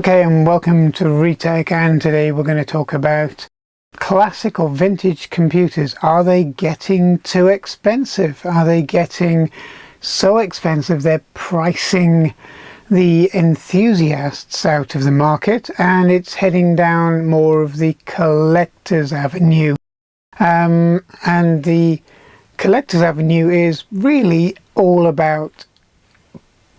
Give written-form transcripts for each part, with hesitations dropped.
Okay, and welcome to Retech, and today we're going to talk about classic or vintage computers. Are they getting too expensive? Are they getting so expensive they're pricing the enthusiasts out of the market and it's heading down more of the collector's avenue? And the collector's avenue is really all about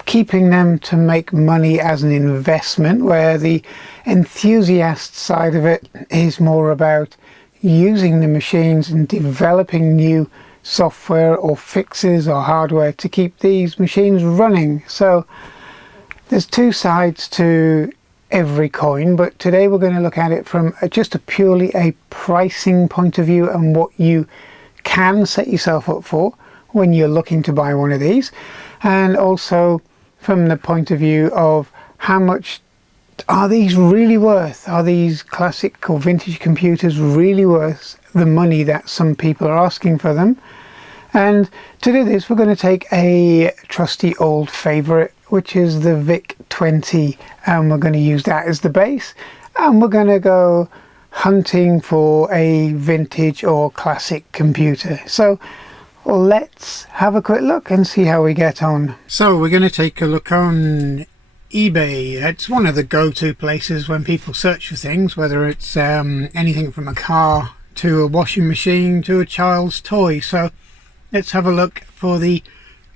keeping them to make money as an investment, where the enthusiast side of it is more about using the machines and developing new software or fixes or hardware to keep these machines running. So there's two sides to every coin, but today we're going to look at it from just a purely a pricing point of view and what you can set yourself up for when you're looking to buy one of these, and also from the point of view of how much are these really worth? Are these classic or vintage computers really worth the money that some people are asking for them? And to do this, we're going to take a trusty old favorite, which is the Vic 20, and we're going to use that as the base, and we're going to go hunting for a vintage or classic computer. So let's have a quick look and see how we get on. So we're going to take a look on eBay. It's one of the go-to places when people search for things, whether it's anything from a car to a washing machine to a child's toy. So let's have a look for the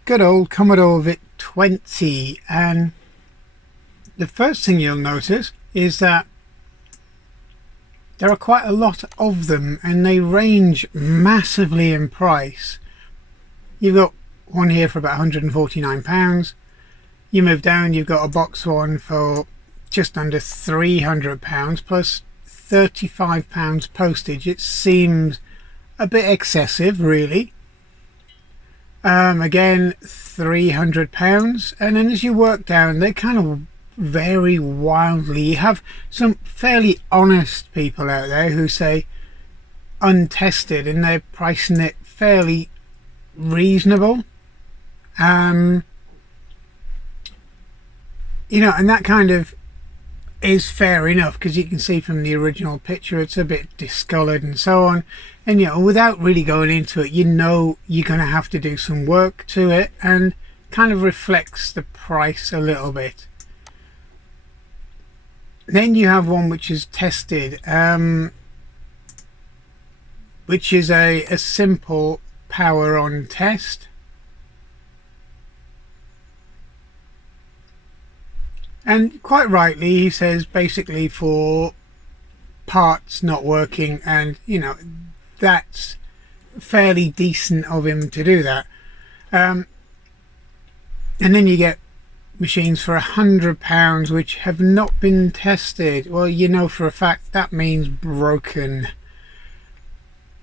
good old Commodore Vic 20. And the first thing you'll notice is that there are quite a lot of them and they range massively in price. You've got one here for about £149. You move down, you've got a box one for just under £300 plus £35 postage. It seems a bit excessive, really. Again, £300, and then as you work down, they kind of vary wildly. You have some fairly honest people out there who say untested, and they're pricing it fairly reasonable, and that kind of is fair enough, because you can see from the original picture it's a bit discolored and so on, and without really going into it, you're going to have to do some work to it, and kind of reflects the price a little bit. Then you have one which is tested, which is a simple power on test, and quite rightly he says basically for parts not working, and that's fairly decent of him to do that. And then you get machines for £100 which have not been tested. Well, for a fact that means broken.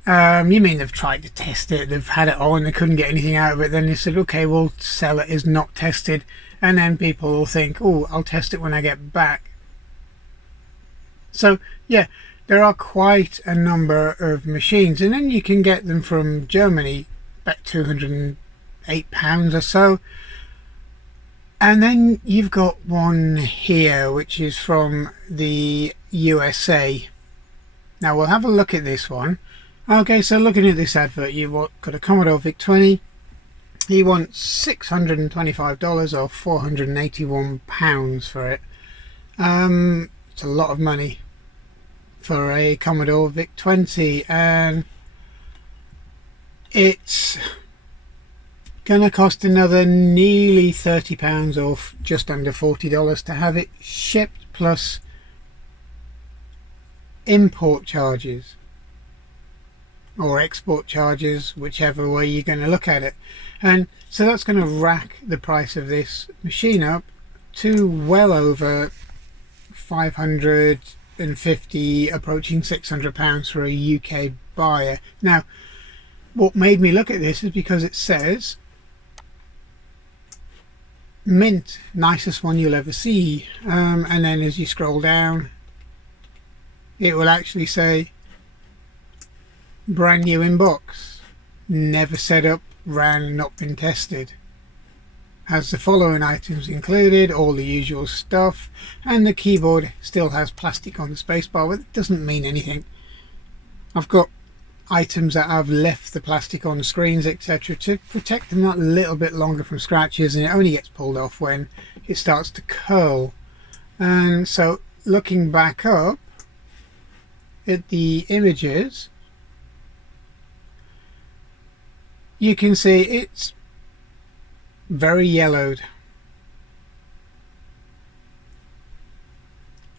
You mean they've tried to test it, they've had it on, they couldn't get anything out of it, then they said okay, we'll sell it as not tested, and then people will think, oh, I'll test it when I get back. So yeah, there are quite a number of machines, and then you can get them from Germany, about £208 or so. And then you've got one here which is from the USA. Now we'll have a look at this one. Okay, so looking at this advert, you've got a Commodore Vic 20. He wants $625 or £481 for it. It's a lot of money for a Commodore Vic 20, and it's gonna cost another nearly £30 or just under $40 to have it shipped, plus import charges or export charges, whichever way you're going to look at it. And so that's going to rack the price of this machine up to well over £550, approaching £600 for a UK buyer. Now what made me look at this is because it says mint, nicest one you'll ever see, and then as you scroll down it will actually say brand new in box, never set up, ran, not been tested. has the following items included, all the usual stuff, and the keyboard still has plastic on the spacebar, but it doesn't mean anything. I've got items that I've left the plastic on the screens, etc., to protect them that little bit longer from scratches, and it only gets pulled off when it starts to curl. And so looking back up at the images, you can see it's very yellowed.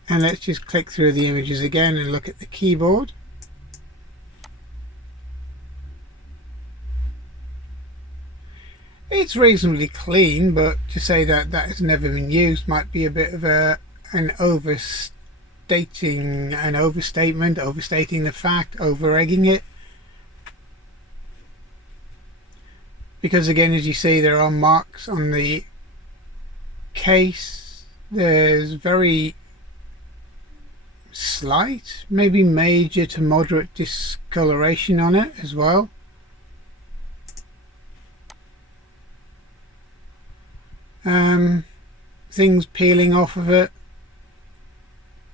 And let's just click through the images again and look at the keyboard. It's reasonably clean, but to say that that has never been used might be a bit of an overstating the fact, over-egging it. Because again, as you see, there are marks on the case. There's very slight, maybe major to moderate discoloration on it as well. Things peeling off of it,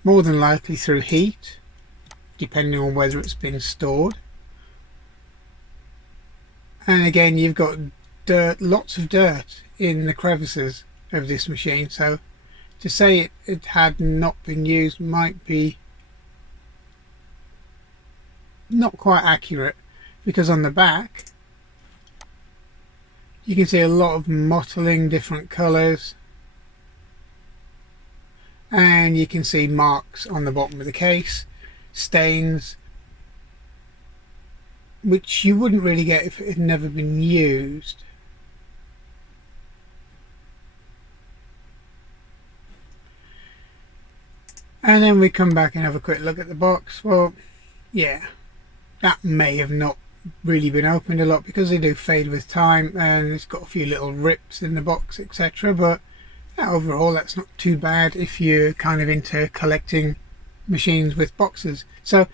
more than likely through heat, depending on whether it's been stored. And again, you've got dirt, lots of dirt in the crevices of this machine, so to say it had not been used might be not quite accurate, because on the back you can see a lot of mottling, different colours, and you can see marks on the bottom of the case, stains, which you wouldn't really get if it had never been used. And then we come back and have a quick look at the box. Well, yeah, that may have not really been opened a lot because they do fade with time, and it's got a few little rips in the box, etc. But overall, that's not too bad if you're kind of into collecting machines with boxes. So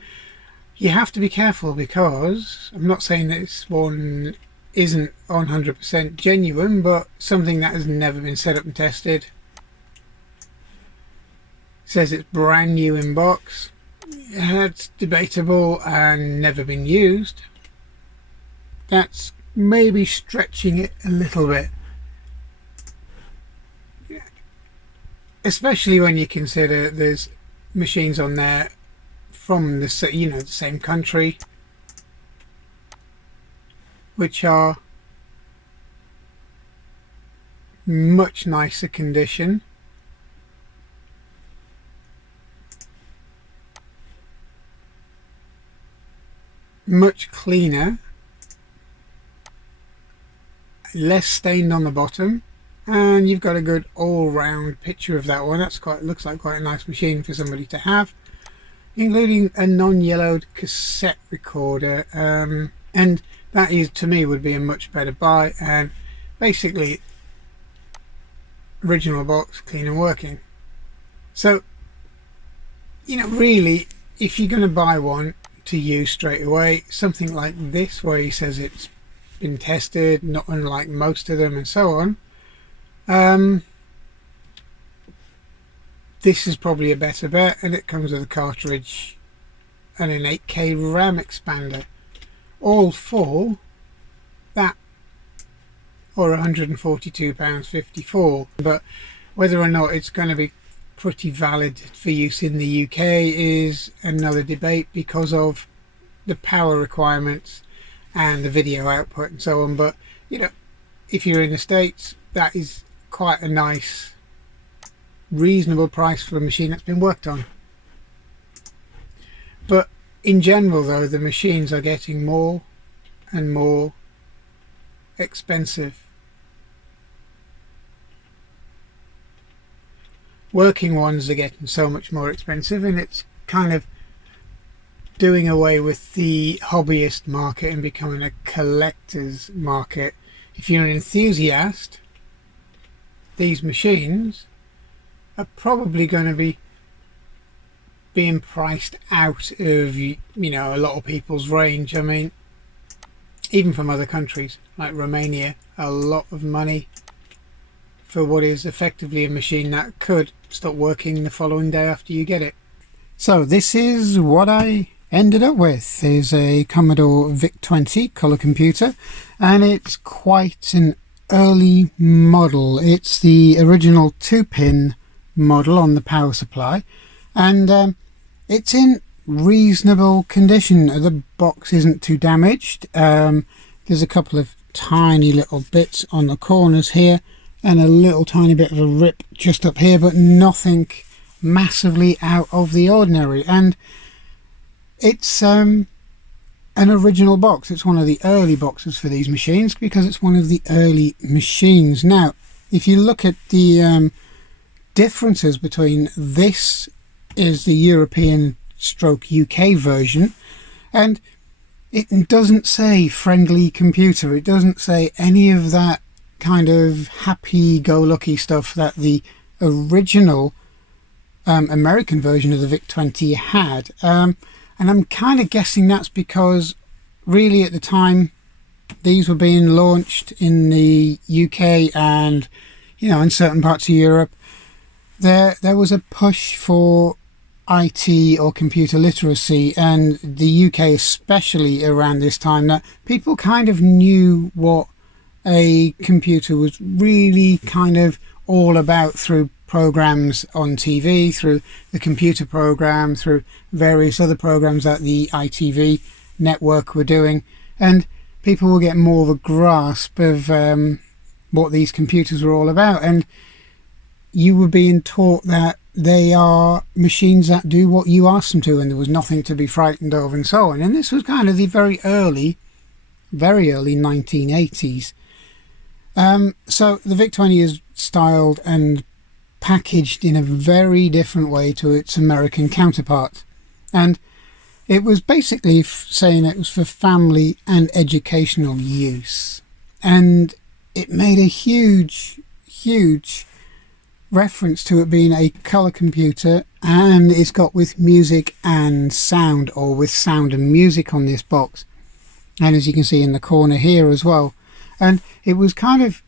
you have to be careful, because I'm not saying that this one isn't 100% genuine, but something that has never been set up and tested. It says it's brand new in box. It's debatable and never been used. That's maybe stretching it a little bit, especially when you consider there's machines on there from the same country, which are much nicer condition. Much cleaner, less stained on the bottom, and you've got a good all-round picture of that one. Looks like quite a nice machine for somebody to have, including a non-yellowed cassette recorder, and that is, to me, would be a much better buy. And basically original box, clean and working. So really, if you're going to buy one to use straight away, something like this where he says it's been tested, not unlike most of them and so on, this is probably a better bet, and it comes with a cartridge and an 8K RAM expander, all for that, or £142.54. But whether or not it's going to be pretty valid for use in the UK is another debate, because of the power requirements and the video output and so on. But if you're in the States, that is quite a nice, reasonable price for a machine that's been worked on. But in general, though, the machines are getting more and more expensive. Working ones are getting so much more expensive, and it's kind of doing away with the hobbyist market and becoming a collector's market. If you're an enthusiast, these machines are probably going to be being priced out of a lot of people's range. I mean, even from other countries like Romania, a lot of money for what is effectively a machine that could stop working the following day after you get it. So this is what I ended up with, is a Commodore Vic 20 colour computer, and it's quite an early model. It's the original 2-pin model on the power supply, and it's in reasonable condition. The box isn't too damaged. There's a couple of tiny little bits on the corners here and a little tiny bit of a rip just up here, but nothing massively out of the ordinary. And it's an original box. It's one of the early boxes for these machines because it's one of the early machines. Now if you look at the differences between this is the European stroke UK version, and it doesn't say friendly computer, it doesn't say any of that kind of happy-go-lucky stuff that the original American version of the Vic 20 had. And I'm kind of guessing that's because really at the time these were being launched in the UK and, you know, in certain parts of Europe, there was a push for IT or computer literacy, and the UK especially around this time, that people kind of knew what a computer was really kind of all about through programs on TV, through the computer program, through various other programs that the ITV network were doing, and people will get more of a grasp of what these computers were all about. And you were being taught that they are machines that do what you ask them to, and there was nothing to be frightened of and so on. And this was kind of the very early 1980s. So the Vic 20 is styled and packaged in a very different way to its American counterpart, and it was basically saying it was for family and educational use, and it made a huge reference to it being a colour computer, and it's got with music and sound, or with sound and music on this box, and as you can see in the corner here as well. And it was kind of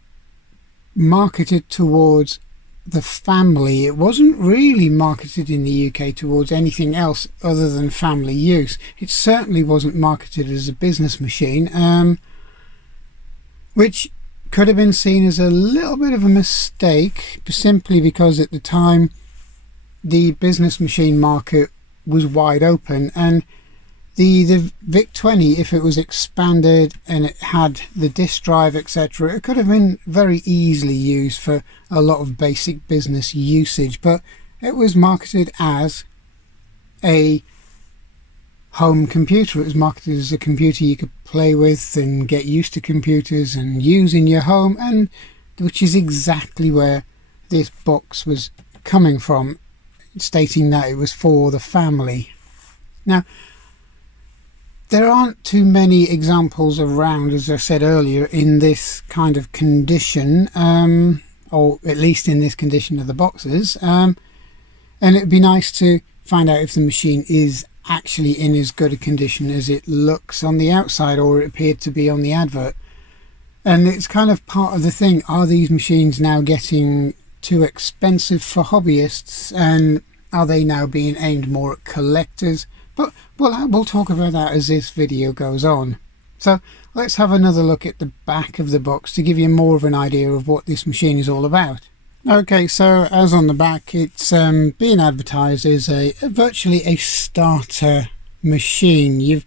marketed towards the family. It wasn't really marketed in the UK towards anything else other than family use. It certainly wasn't marketed as a business machine, which could have been seen as a little bit of a mistake, simply because at the time the business machine market was wide open, and the Vic 20, if it was expanded and it had the disk drive, etc., it could have been very easily used for a lot of basic business usage, but it was marketed as a home computer. It was marketed as a computer you could play with and get used to computers and use in your home, and which is exactly where this box was coming from, stating that it was for the family. Now, there aren't too many examples around, as I said earlier, in this kind of condition, or at least in this condition of the boxes, and it'd be nice to find out if the machine is actually in as good a condition as it looks on the outside, or it appeared to be on the advert. And it's kind of part of the thing, are these machines now getting too expensive for hobbyists, and are they now being aimed more at collectors? But we'll talk about that as this video goes on. So let's have another look at the back of the box to give you more of an idea of what this machine is all about. Okay, so as on the back, it's being advertised as virtually a starter machine. You're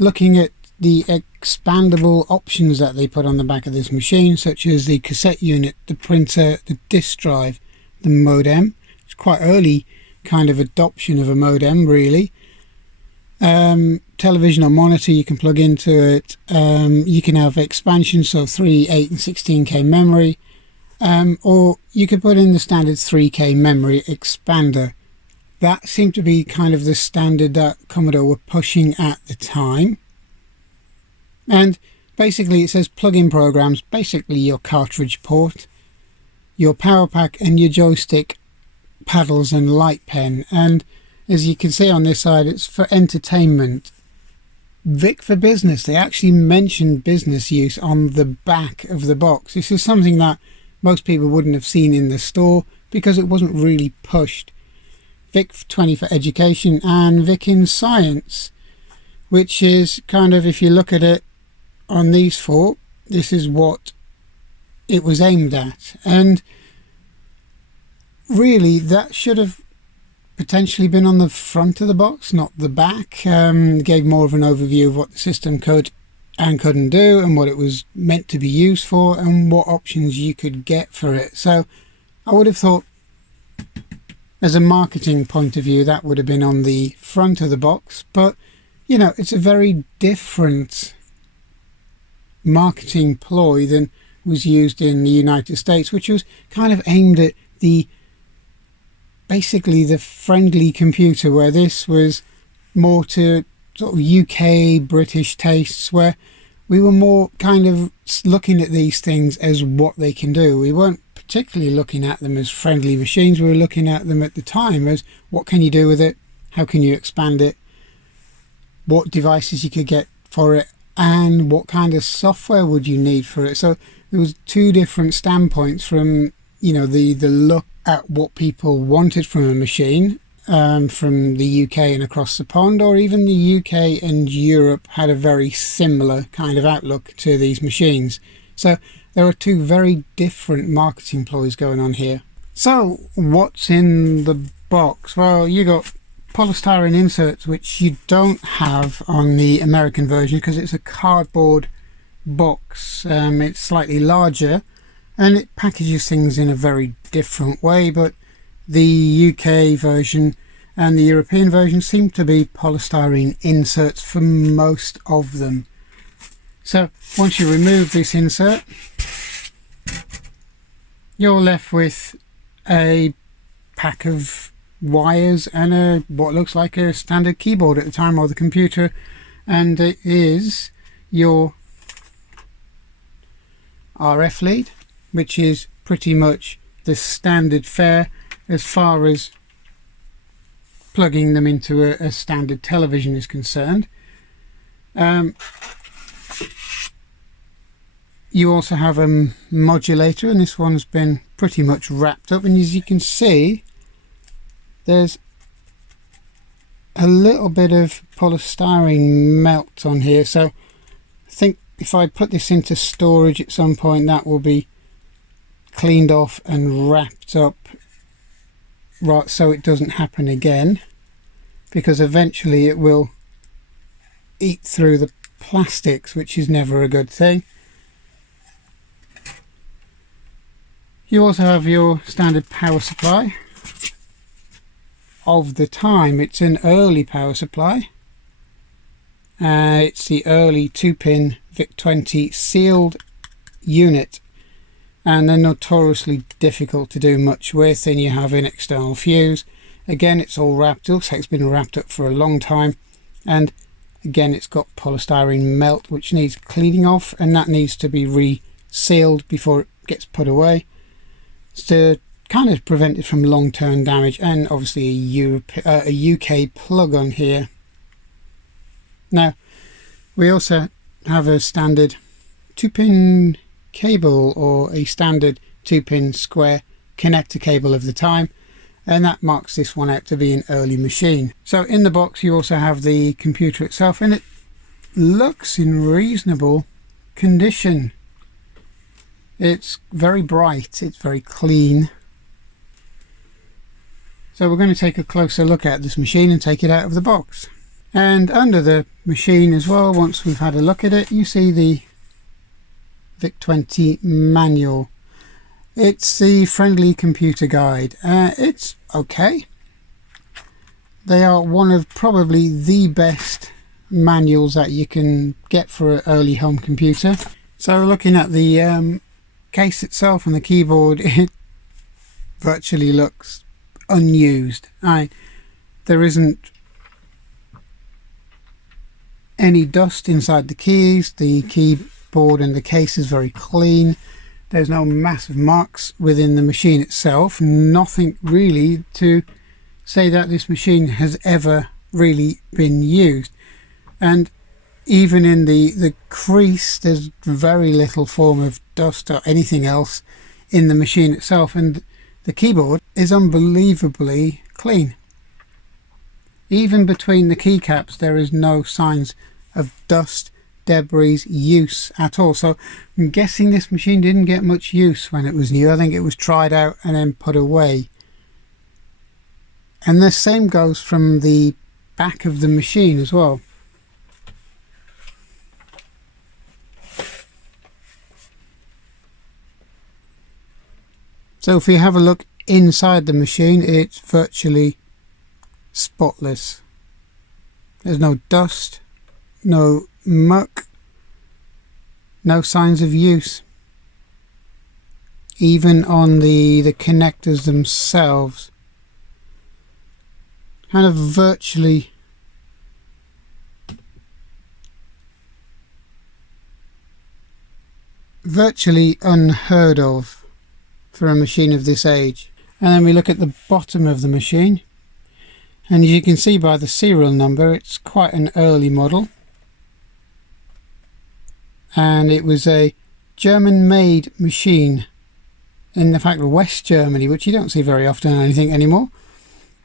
looking at the expandable options that they put on the back of this machine, such as the cassette unit, the printer, the disk drive, the modem. It's quite early kind of adoption of a modem, really. Television or monitor you can plug into it. You can have expansion, so 3, 8 and 16K memory, or you could put in the standard 3K memory expander. That seemed to be kind of the standard that Commodore were pushing at the time. And basically it says plug-in programs, basically your cartridge port, your power pack, and your joystick, paddles and light pen. And as you can see on this side, it's for entertainment. Vic for business. They actually mentioned business use on the back of the box. This is something that most people wouldn't have seen in the store because it wasn't really pushed. Vic 20 for education and Vic in science, which is kind of, if you look at it on these four, this is what it was aimed at. And really that should have potentially been on the front of the box, not the back. Gave more of an overview of what the system could and couldn't do, and what it was meant to be used for, and what options you could get for it. So I would have thought, as a marketing point of view, that would have been on the front of the box. But you know, it's a very different marketing ploy than was used in the United States, which was kind of aimed at basically the friendly computer, where this was more to sort of UK British tastes, where we were more kind of looking at these things as what they can do. We weren't particularly looking at them as friendly machines. We were looking at them at the time as what can you do with it, how can you expand it, what devices you could get for it, and what kind of software would you need for it. So there was two different standpoints from, you know, the look at what people wanted from a machine, from the UK and across the pond, or even the UK and Europe had a very similar kind of outlook to these machines. So there are two very different marketing ploys going on here. So what's in the box? Well, you got polystyrene inserts, which you don't have on the American version because it's a cardboard box. It's slightly larger and it packages things in a very different way, but the UK version and the European version seem to be polystyrene inserts for most of them. So once you remove this insert, you're left with a pack of wires and what looks like a standard keyboard at the time, or the computer, and it is your RF lead, which is pretty much the standard fare as far as plugging them into a standard television is concerned. You also have a modulator, and this one's been pretty much wrapped up, and as you can see, there's a little bit of polystyrene melt on here. So I think if I put this into storage at some point, that will be cleaned off and wrapped up, right, so it doesn't happen again, because eventually it will eat through the plastics, which is never a good thing. You also have your standard power supply. Of the time, it's an early power supply. It's the early 2-pin Vic 20 sealed unit, and they're notoriously difficult to do much with. Then you have an external fuse. Again, it's all wrapped. It looks like it's been wrapped up for a long time, and again it's got polystyrene melt which needs cleaning off, and that needs to be resealed before it gets put away to kind of prevent it from long-term damage. And obviously a UK plug on here. Now we also have a standard 2-pin cable, or a standard 2-pin square connector cable of the time, and that marks this one out to be an early machine. So in the box you also have the computer itself, and it looks in reasonable condition. It's very bright, it's very clean. So we're going to take a closer look at this machine and take it out of the box. And under the machine as well, once we've had a look at it, you see the Vic 20 manual. It's the friendly computer guide. It's okay. They are one of probably the best manuals that you can get for an early home computer. So looking at the case itself and the keyboard, it virtually looks unused. There isn't any dust inside the keys. The keyboard and the case is very clean. There's no massive marks within the machine itself. Nothing really to say that this machine has ever really been used. And even in the crease, there's very little form of dust or anything else in the machine itself, and the keyboard is unbelievably clean. Even between the keycaps there is no signs of dust, debris, use at all. So I'm guessing this machine didn't get much use when it was new. I think it was tried out and then put away. And the same goes from the back of the machine as well. So if you have a look inside the machine, it's virtually spotless. There's no dust, no muck, no signs of use. Even on the connectors themselves, kind of virtually unheard of for a machine of this age. And then we look at the bottom of the machine, and as you can see by the serial number, it's quite an early model, and it was a German made machine in the fact West Germany, which you don't see very often on anything anymore.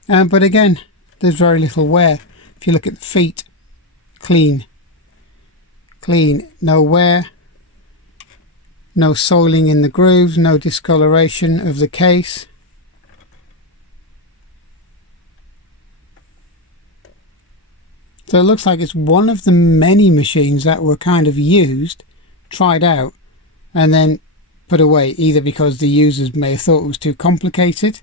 But again, there's very little wear. If you look at the feet, clean, no wear, no soiling in the grooves, no discoloration of the case. So it looks like it's one of the many machines that were kind of used, tried out, and then put away, either because the users may have thought it was too complicated,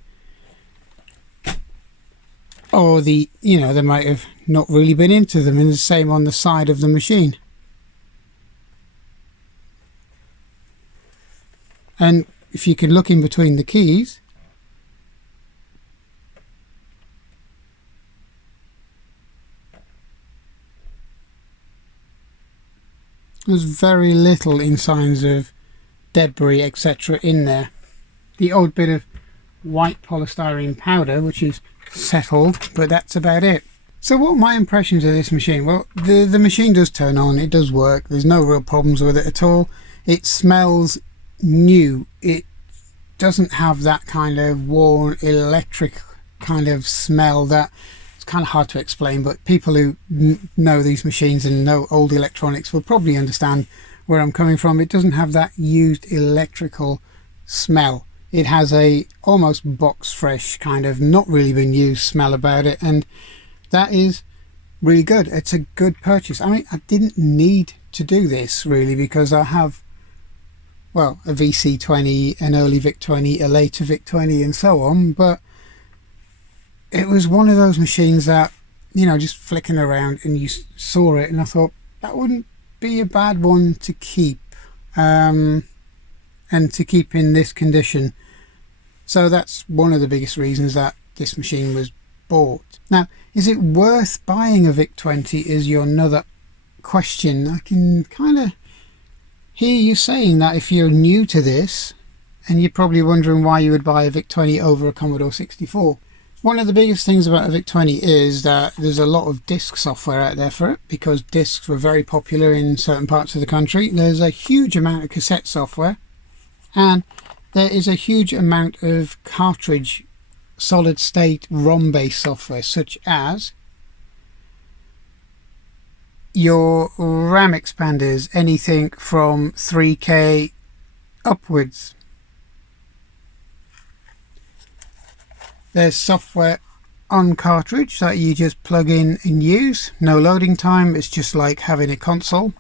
or they might have not really been into them. And the same on the side of the machine. And if you can look in between the keys, there's very little in signs of debris, etc. in there. The odd bit of white polystyrene powder, which is settled, but that's about it. So what are my impressions of this machine? Well, the machine does turn on, it does work, there's no real problems with it at all. It smells new. It doesn't have that kind of worn electric kind of smell that it's kind of hard to explain, but people who know these machines and know old electronics will probably understand where I'm coming from. It doesn't have that used electrical smell. It has a almost box fresh kind of not really been used smell about it, and that is really good. It's a good purchase. I mean, I didn't need to do this really, because I have, well, a VC20, an early VIC-20, a later VIC-20 and so on, but it was one of those machines that, you know, just flicking around and you saw it and I thought that wouldn't be a bad one to keep, and to keep in this condition. So that's one of the biggest reasons that this machine was bought. Now, is it worth buying a VIC-20 is your another question. I can kind of hear you saying that if you're new to this, and you're probably wondering why you would buy a VIC-20 over a Commodore 64. One of the biggest things about a VIC-20 is that there's a lot of disk software out there for it, because disks were very popular in certain parts of the country. There's a huge amount of cassette software, and there is a huge amount of cartridge solid state ROM based software, such as your RAM expanders, anything from 3K upwards. There's software on cartridge that you just plug in and use, no loading time, it's just like having a console.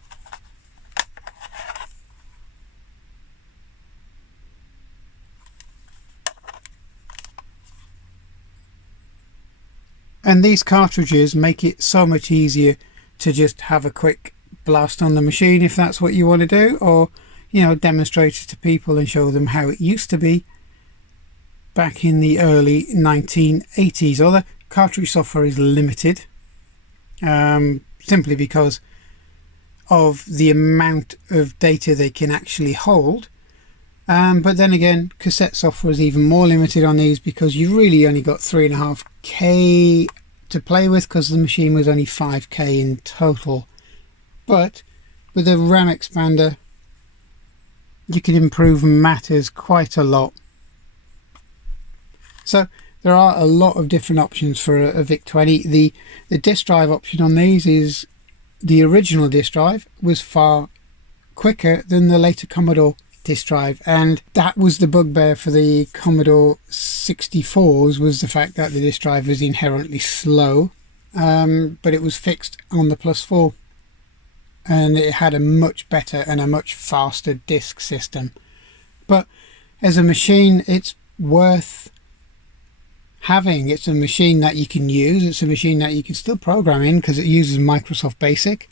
And these cartridges make it so much easier to just have a quick blast on the machine if that's what you want to do, or, you know, demonstrate it to people and show them how it used to be back in the early 1980s. Although cartridge software is limited, simply because of the amount of data they can actually hold. But then again, cassette software is even more limited on these, because you really only got 3.5K to play with, because the machine was only 5K in total. But with a RAM expander, you can improve matters quite a lot. So there are a lot of different options for a VIC-20. The disk drive option on these is the original disk drive was far quicker than the later Commodore disk drive, and that was the bugbear for the Commodore 64s, was the fact that the disk drive was inherently slow, but it was fixed on the Plus 4 and it had a much better and a much faster disk system. But as a machine, it's worth having. It's a machine that you can use. It's a machine that you can still program in because it uses Microsoft Basic.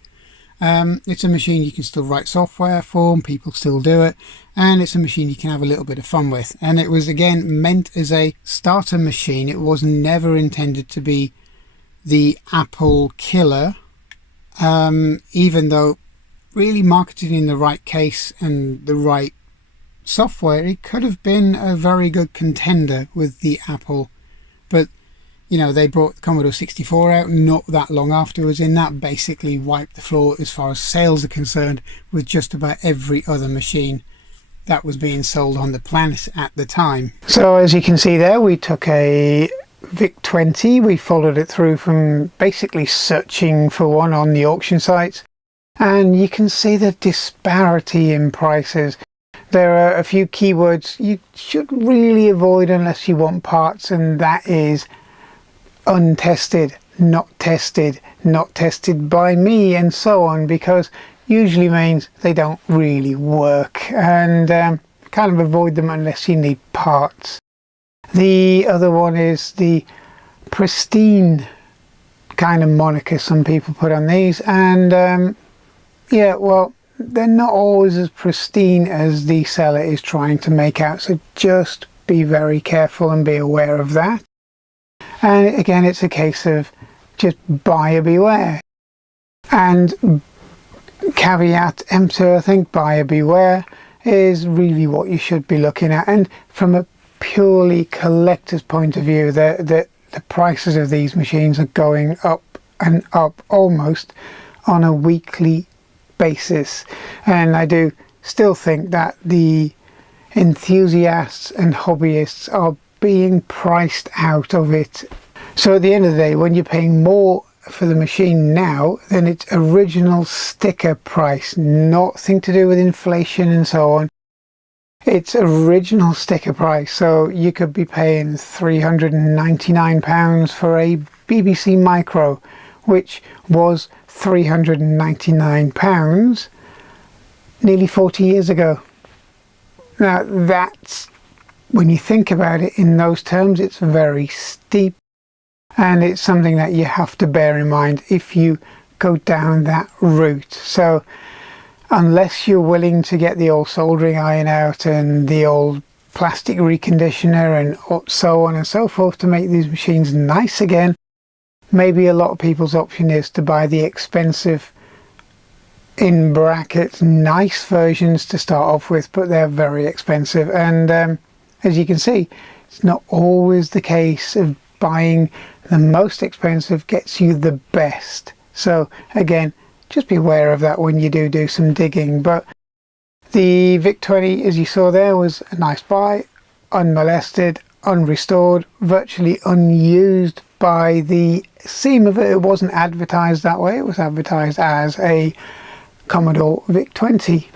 It's a machine you can still write software for, and people still do it, and it's a machine you can have a little bit of fun with. And it was, again, meant as a starter machine. It was never intended to be the Apple killer, even though really marketed in the right case and the right software, it could have been a very good contender with the Apple. But you know, they brought the Commodore 64 out not that long afterwards, and that basically wiped the floor as far as sales are concerned with just about every other machine that was being sold on the planet at the time. So as you can see there, we took a VIC-20, we followed it through from basically searching for one on the auction sites, and you can see the disparity in prices. There are a few keywords you should really avoid unless you want parts, and that is untested, not tested, not tested by me, and so on, because usually means they don't really work, and kind of avoid them unless you need parts. The other one is the pristine kind of moniker some people put on these, and yeah, well, they're not always as pristine as the seller is trying to make out, so just be very careful and be aware of that. And again, it's a case of just buyer beware. And caveat emptor, I think buyer beware is really what you should be looking at. And from a purely collector's point of view, the prices of these machines are going up and up almost on a weekly basis. And I do still think that the enthusiasts and hobbyists are being priced out of it. So at the end of the day, when you're paying more for the machine now than its original sticker price, nothing to do with inflation and so on, its original sticker price, so you could be paying £399 for a BBC Micro, which was £399 nearly 40 years ago. Now that's, when you think about it in those terms, it's very steep, and it's something that you have to bear in mind if you go down that route. So unless you're willing to get the old soldering iron out and the old plastic reconditioner and so on and so forth to make these machines nice again, maybe a lot of people's option is to buy the expensive, in brackets, nice versions to start off with, but they're very expensive. And as you can see, it's not always the case of buying the most expensive gets you the best. So again, just be aware of that when you do some digging. But the VIC-20, as you saw there, was a nice buy, unmolested, unrestored, virtually unused by the seam of it. It wasn't advertised that way. It was advertised as a Commodore VIC-20.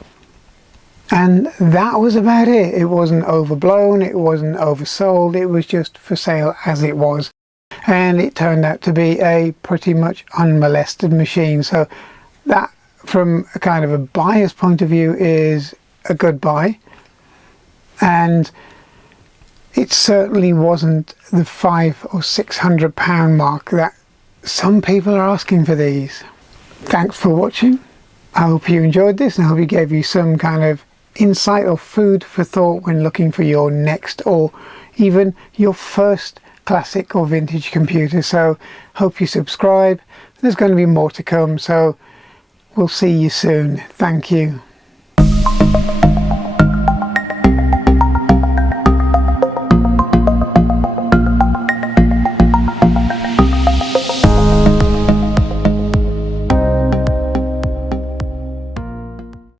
And that was about it. It wasn't overblown, it wasn't oversold, it was just for sale as it was. And it turned out to be a pretty much unmolested machine. So that, from a kind of a buyer's point of view, is a good buy. And it certainly wasn't the £500 or £600 mark that some people are asking for these. Thanks for watching. I hope you enjoyed this, and I hope it gave you some kind of insight or food for thought when looking for your next or even your first classic or vintage computer. So hope you subscribe. There's going to be more to come, so we'll see you soon. Thank you.